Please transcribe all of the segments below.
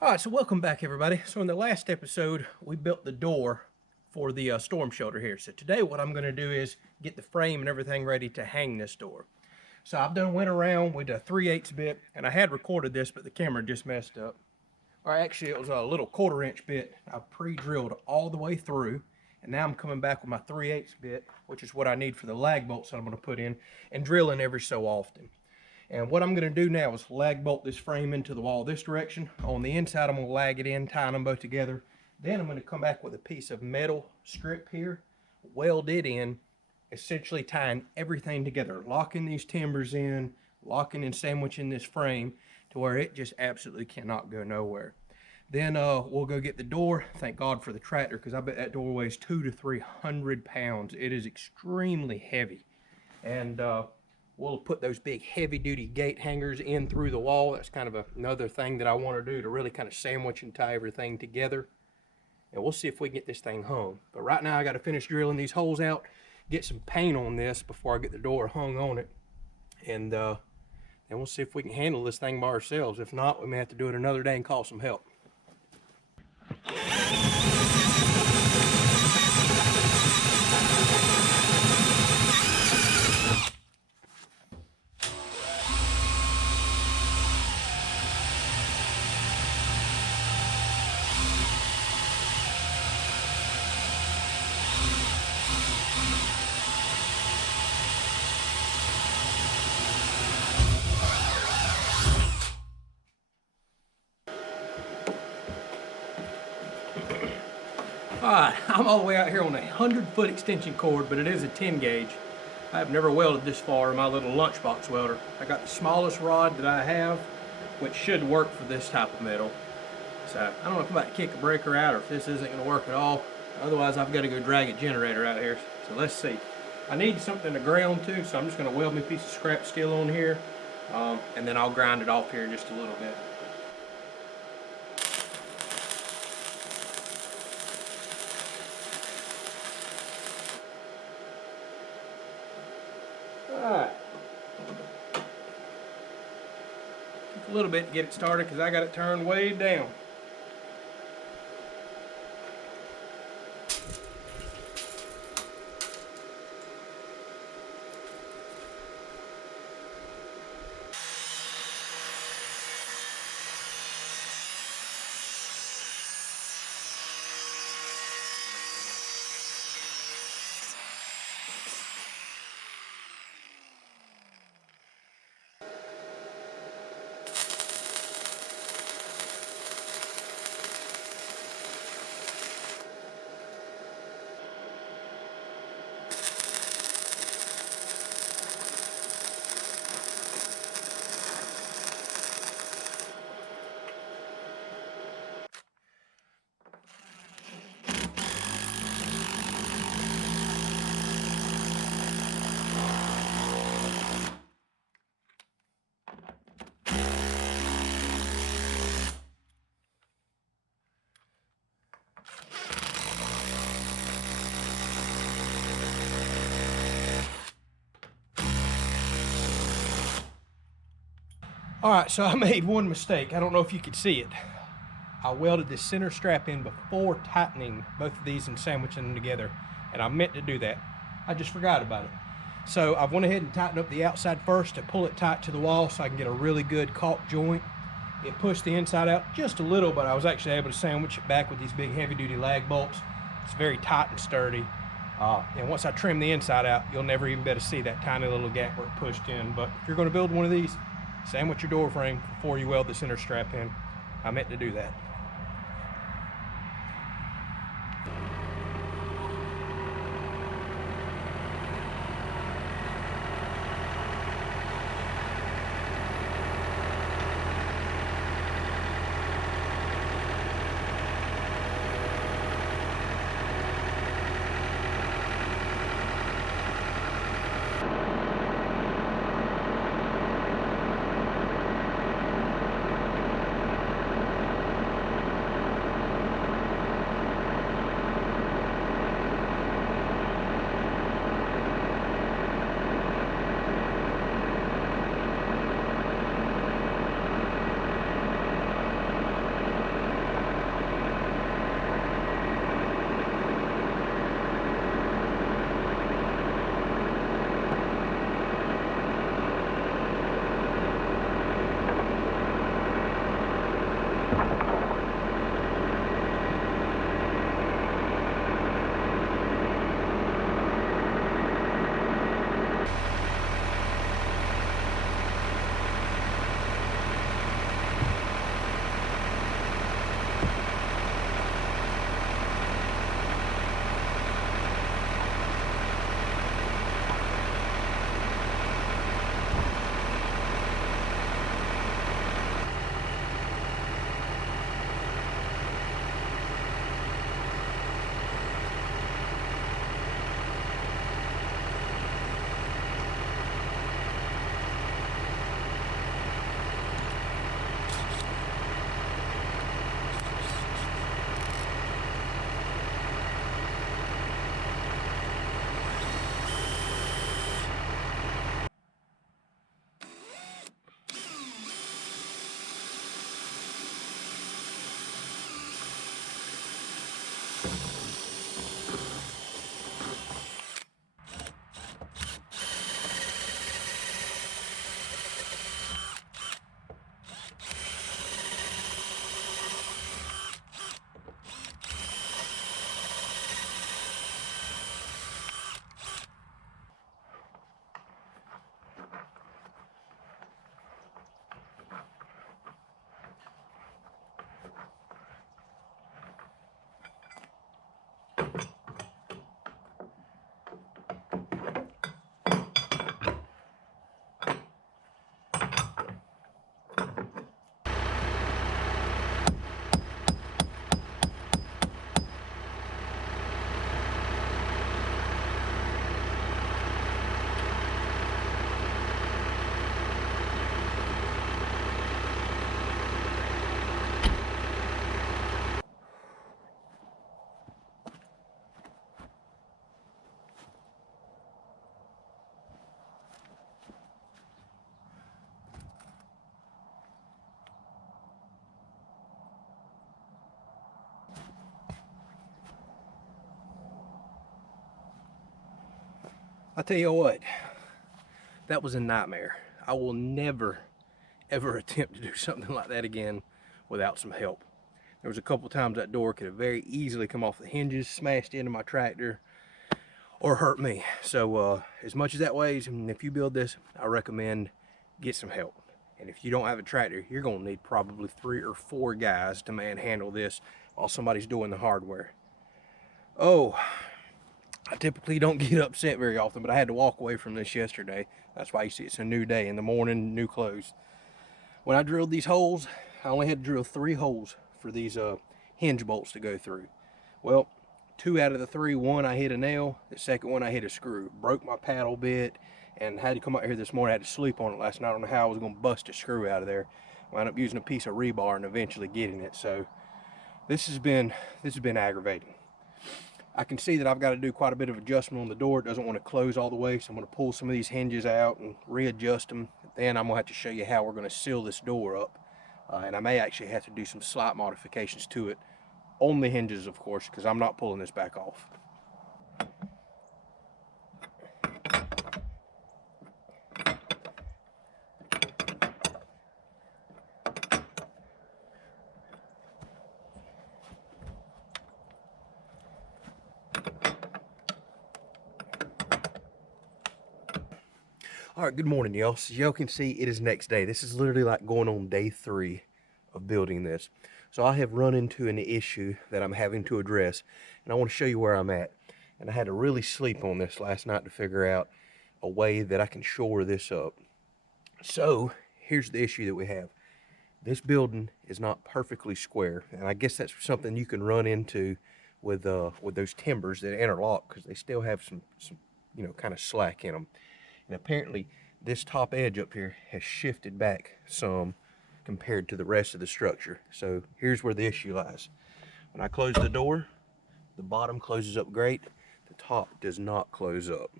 All right, so welcome back, everybody. So in the last episode, we built the door for the storm shelter here. So today what I'm going to do is get the frame and everything ready to hang this door. So I've went around with a 3/8 bit, and I had recorded this, but the camera just messed up. Or actually, it was a little 1/4 inch bit. I pre-drilled all the way through, and now I'm coming back with my 3/8 bit, which is what I need for the lag bolts that I'm going to put in, and drilling every so often. And what I'm going to do now is lag bolt this frame into the wall this direction. On the inside, I'm going to lag it in, tying them both together. Then I'm going to come back with a piece of metal strip here, weld it in, essentially tying everything together, locking these timbers in, locking and sandwiching this frame to where it just absolutely cannot go nowhere. Then we'll go get the door. Thank God for the tractor, because I bet that door weighs 200 to 300 pounds. It is extremely heavy. And we'll put those big heavy duty gate hangers in through the wall. That's kind of another thing that I want to do, to really kind of sandwich and tie everything together. And we'll see if we can get this thing hung. But right now I got to finish drilling these holes out, get some paint on this before I get the door hung on it. And then we'll see if we can handle this thing by ourselves. If not, we may have to do it another day and call some help. Alright, I'm all the way out here on a 100-foot extension cord, but it is a 10 gauge. I have never welded this far in my little lunchbox welder. I got the smallest rod that I have, which should work for this type of metal. So I don't know if I'm about to kick a breaker out or if this isn't going to work at all. Otherwise, I've got to go drag a generator out here. So let's see. I need something to ground to, so I'm just going to weld me a piece of scrap steel on here, and then I'll grind it off here in just a little bit. Alright. Just a little bit to get it started because I got it turned way down. Alright, so I made one mistake. I don't know if you could see it. I welded this center strap in before tightening both of these and sandwiching them together, and I meant to do that. I just forgot about it. So I went ahead and tightened up the outside first to pull it tight to the wall so I can get a really good caulk joint. It pushed the inside out just a little, but I was actually able to sandwich it back with these big heavy-duty lag bolts. It's very tight and sturdy. And once I trim the inside out, you'll never even be able to see that tiny little gap where it pushed in. But if you're going to build one of these, sandwich your door frame before you weld the center strap in. I meant to do that. I tell you what, that was a nightmare. I will never, ever attempt to do something like that again without some help. There was a couple times that door could have very easily come off the hinges, smashed into my tractor, or hurt me. So as much as that weighs, and if you build this, I recommend get some help. And if you don't have a tractor, you're gonna need probably 3 or 4 guys to manhandle this while somebody's doing the hardware. Oh, I typically don't get upset very often, but I had to walk away from this yesterday. That's why you see it's a new day. In the morning, new clothes. When I drilled these holes, I only had to drill 3 holes for these hinge bolts to go through. Well, 2 out of the 3, one I hit a nail, the second one I hit a screw. Broke my paddle bit, and had to come out here this morning. I had to sleep on it last night. I don't know how I was going to bust a screw out of there. I wound up using a piece of rebar and eventually getting it. So this has been aggravating. I can see that I've got to do quite a bit of adjustment on the door. It doesn't want to close all the way, so I'm going to pull some of these hinges out and readjust them. Then I'm going to have to show you how we're going to seal this door up. And I may actually have to do some slight modifications to it on the hinges, of course, because I'm not pulling this back off. All right, good morning, y'all. So y'all can see it is next day. This is literally like going on day 3 of building this. So I have run into an issue that I'm having to address, and I want to show you where I'm at. And I had to really sleep on this last night to figure out a way that I can shore this up. So here's the issue that we have. This building is not perfectly square, and I guess that's something you can run into with those timbers that interlock, because they still have some kind of slack in them. And apparently this top edge up here has shifted back some compared to the rest of the structure. So here's where the issue lies. When I close the door, the bottom closes up great, the top does not close up.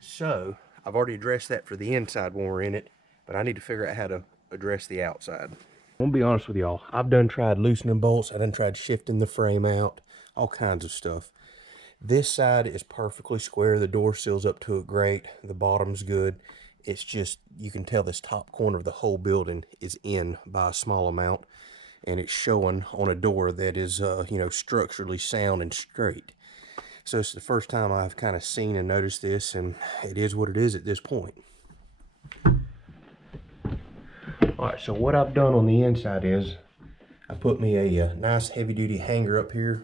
So I've already addressed that for the inside when we're in it, but I need to figure out how to address the outside. I'm gonna be honest with y'all, I've tried loosening bolts, I've tried shifting the frame out, all kinds of stuff. This side is perfectly square. The door seals up to it great. The bottom's good. It's just, you can tell this top corner of the whole building is in by a small amount, and it's showing on a door that is, structurally sound and straight. So it's the first time I've kind of seen and noticed this, and it is what it is at this point. All right, so what I've done on the inside is I put me a nice heavy-duty hanger up here.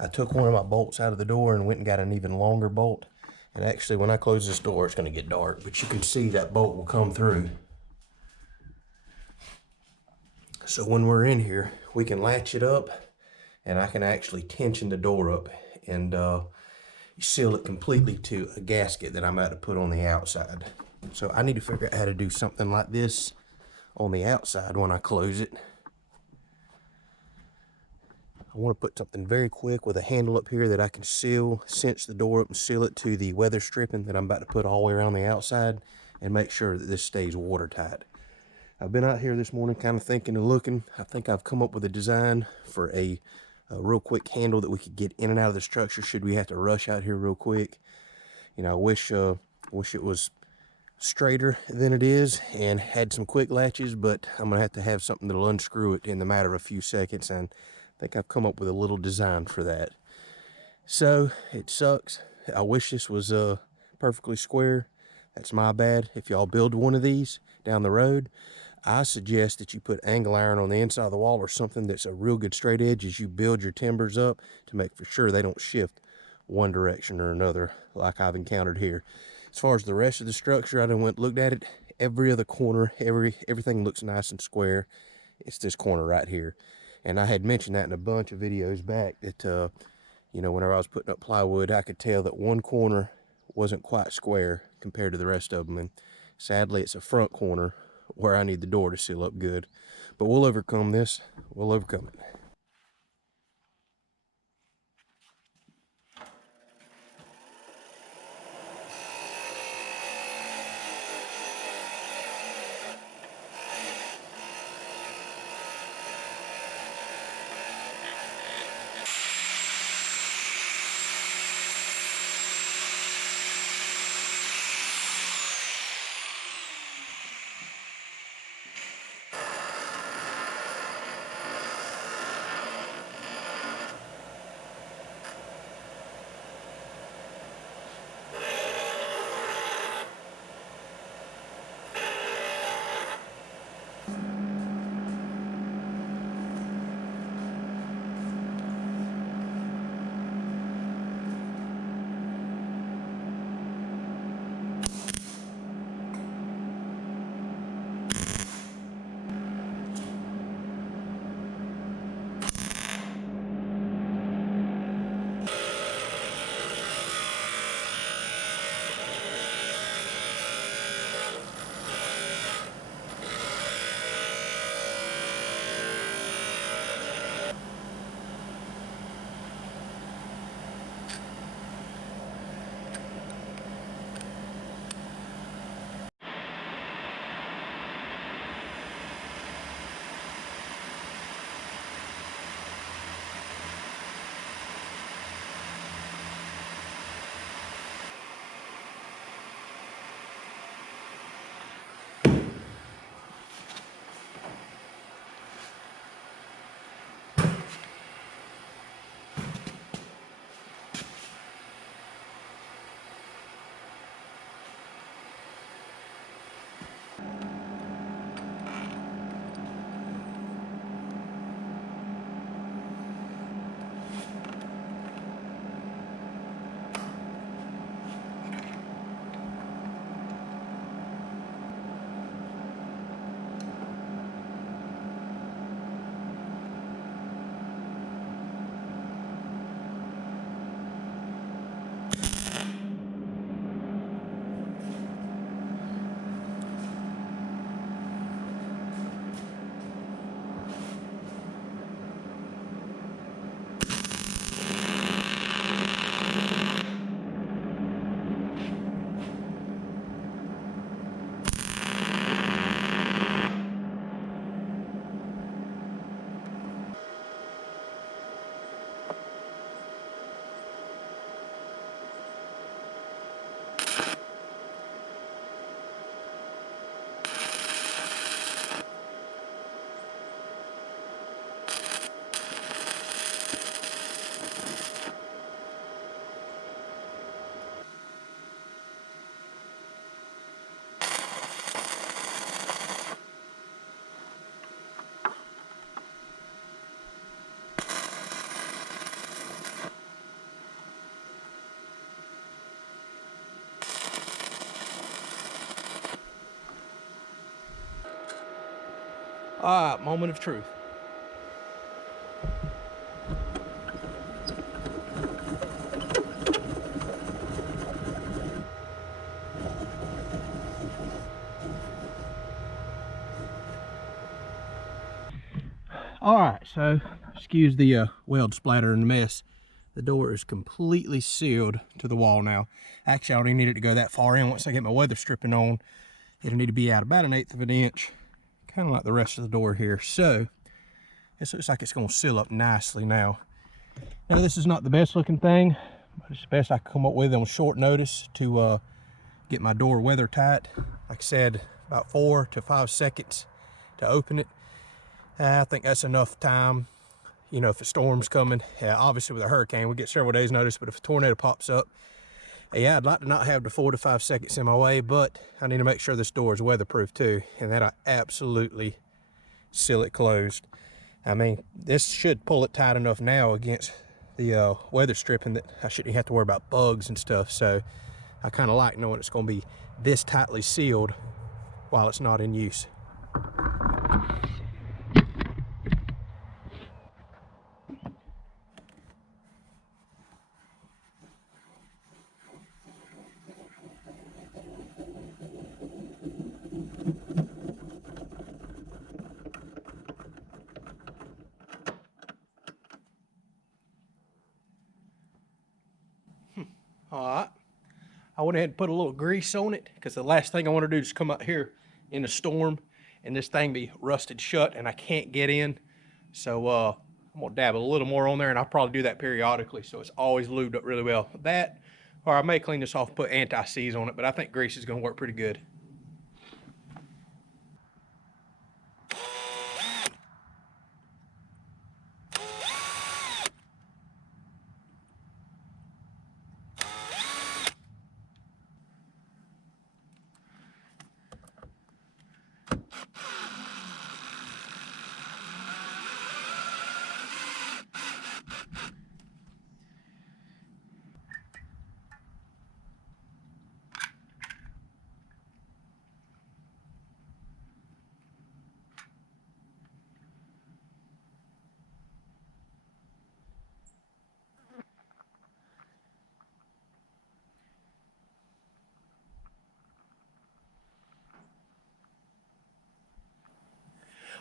I took one of my bolts out of the door and went and got an even longer bolt. And actually, when I close this door, it's going to get dark, but you can see that bolt will come through. So when we're in here, we can latch it up, and I can actually tension the door up and seal it completely to a gasket that I'm about to put on the outside. So I need to figure out how to do something like this on the outside when I close it. I want to put something very quick with a handle up here that I can cinch the door up and seal it to the weather stripping that I'm about to put all the way around the outside, and make sure that this stays watertight. I've been out here this morning kind of thinking and looking. I think I've come up with a design for a real quick handle that we could get in and out of the structure should we have to rush out here real quick. I wish it was straighter than it is and had some quick latches, but I'm gonna have to have something that'll unscrew it in the matter of a few seconds, and I think I've come up with a little design for that. So it sucks. I wish this was perfectly square. That's my bad. If y'all build one of these down the road, I suggest that you put angle iron on the inside of the wall or something that's a real good straight edge as you build your timbers up, to make for sure they don't shift one direction or another like I've encountered here. As far as the rest of the structure, I looked at it. Every other corner, everything looks nice and square. It's this corner right here. And I had mentioned that in a bunch of videos back that, whenever I was putting up plywood, I could tell that one corner wasn't quite square compared to the rest of them. And sadly, it's a front corner where I need the door to seal up good. But we'll overcome this. We'll overcome it. All right, moment of truth. All right, so excuse the weld splatter and the mess. The door is completely sealed to the wall now. Actually, I don't even need it to go that far in. Once I get my weather stripping on, it'll need to be out about 1/8 of an inch, kind of like the rest of the door here. So this looks like it's going to seal up nicely now. Now, this is not the best looking thing, but it's the best I can come up with on short notice to get my door weather tight. Like I said, about 4 to 5 seconds to open it. I think that's enough time. You know, if a storm's coming, obviously with a hurricane, we get several days notice, but if a tornado pops up, yeah, I'd like to not have the 4 to 5 seconds in my way, but I need to make sure this door is weatherproof too, and that I absolutely seal it closed. I mean, this should pull it tight enough now against the weather stripping that I shouldn't have to worry about bugs and stuff. So I kind of like knowing it's going to be this tightly sealed while it's not in use. All right, I went ahead and put a little grease on it because the last thing I want to do is come out here in a storm and this thing be rusted shut and I can't get in. So I'm gonna dab a little more on there, and I'll probably do that periodically so it's always lubed up really well. That, or I may clean this off, put anti-seize on it, but I think grease is gonna work pretty good.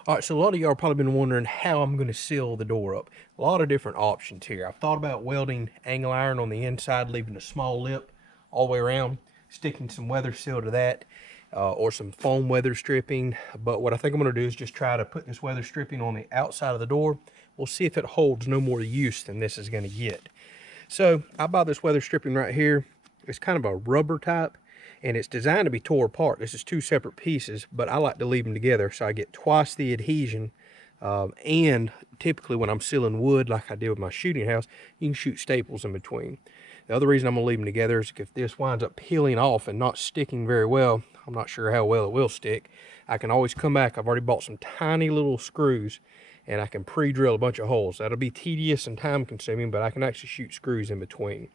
All right, so a lot of y'all probably been wondering how I'm going to seal the door up. A lot of different options here. I've thought about welding angle iron on the inside, leaving a small lip all the way around, sticking some weather seal to that, or some foam weather stripping. But what I think I'm going to do is just try to put this weather stripping on the outside of the door. We'll see if it holds no more use than this is going to get. So I bought this weather stripping right here. It's kind of a rubber type, and it's designed to be tore apart. This is 2 separate pieces, but I like to leave them together so I get twice the adhesion. And typically when I'm sealing wood, like I did with my shooting house, you can shoot staples in between. The other reason I'm gonna leave them together is if this winds up peeling off and not sticking very well, I'm not sure how well it will stick, I can always come back. I've already bought some tiny little screws, and I can pre-drill a bunch of holes. That'll be tedious and time consuming, but I can actually shoot screws in between.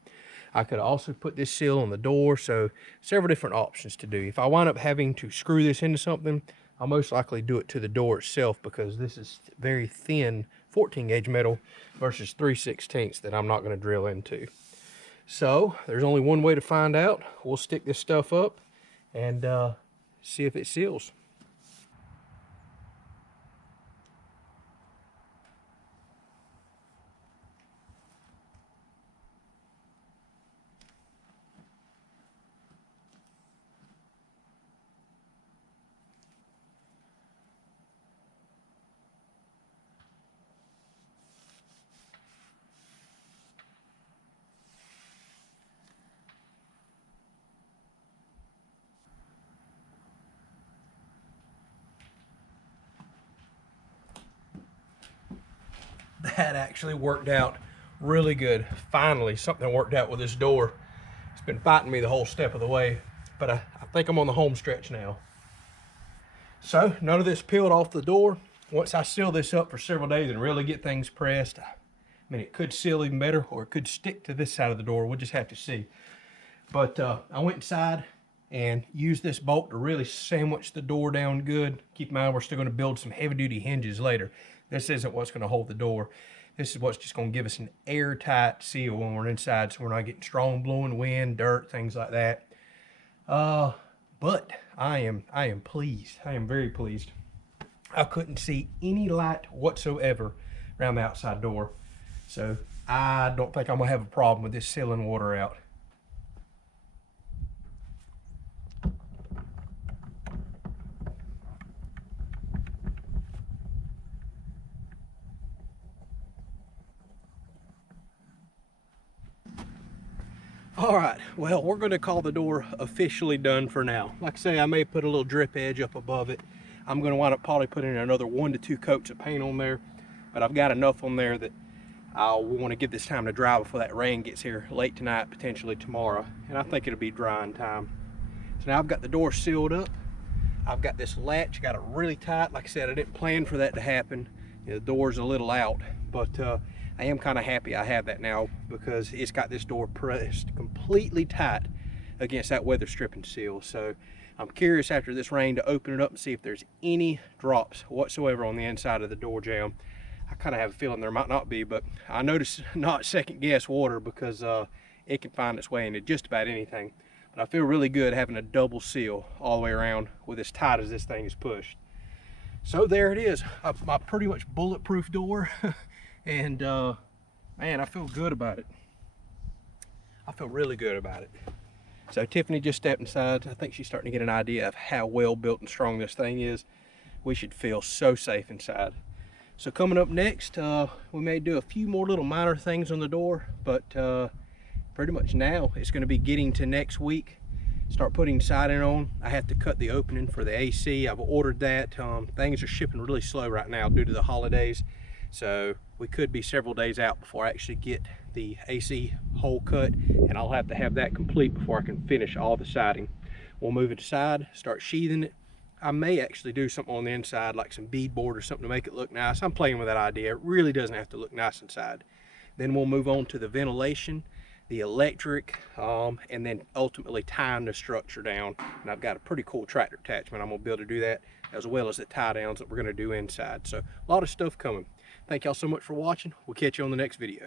I could also put this seal on the door, so several different options to do. If I wind up having to screw this into something, I'll most likely do it to the door itself because this is very thin 14 gauge metal versus 3/16 that I'm not going to drill into. So there's only one way to find out. We'll stick this stuff up and see if it seals. That actually worked out really good. Finally, something worked out with this door. It's been fighting me the whole step of the way, but I think I'm on the home stretch now. So none of this peeled off the door. Once I seal this up for several days and really get things pressed, I mean, it could seal even better, or it could stick to this side of the door. We'll just have to see. But I went inside and use this bolt to really sandwich the door down good. Keep in mind, we're still going to build some heavy duty hinges later. This isn't what's going to hold the door. This is what's just going to give us an airtight seal when we're inside, so we're not getting strong blowing wind, dirt, things like that. But I am pleased. I am very pleased. I couldn't see any light whatsoever around the outside door, so I don't think I'm gonna have a problem with this sealing water out. All right, well, we're gonna call the door officially done for now. Like I say, I may put a little drip edge up above it. I'm gonna wind up probably putting another 1 to 2 coats of paint on there, but I've got enough on there that I'll want to give this time to dry before that rain gets here late tonight, potentially tomorrow, and I think it'll be dry in time. So now I've got the door sealed up. I've got this latch, got it really tight. Like I said, I didn't plan for that to happen. You know, the door's a little out, but I am kind of happy I have that now, because it's got this door pressed completely tight against that weather stripping seal. So I'm curious after this rain to open it up and see if there's any drops whatsoever on the inside of the door jamb. I kind of have a feeling there might not be, but I noticed not second guess water, because it can find its way into just about anything. But I feel really good having a double seal all the way around with as tight as this thing is pushed. So there it is, my pretty much bulletproof door. And man, I feel good about it. I feel really good about it. So Tiffany just stepped inside. I think she's starting to get an idea of how well built and strong this thing is. We should feel so safe inside. So coming up next, we may do a few more little minor things on the door, but pretty much now it's going to be getting to next week. Start putting siding on. I have to cut the opening for the AC. I've ordered that. Things are shipping really slow right now due to the holidays. So we could be several days out before I actually get the AC hole cut, and I'll have to have that complete before I can finish all the siding. We'll move it aside, start sheathing it. I may actually do something on the inside, like some beadboard or something to make it look nice. I'm playing with that idea. It really doesn't have to look nice inside. Then we'll move on to the ventilation, the electric, and then ultimately tying the structure down. And I've got a pretty cool tractor attachment I'm gonna be able to do that, as well as the tie downs that we're gonna do inside. So a lot of stuff coming. Thank y'all so much for watching. We'll catch you on the next video.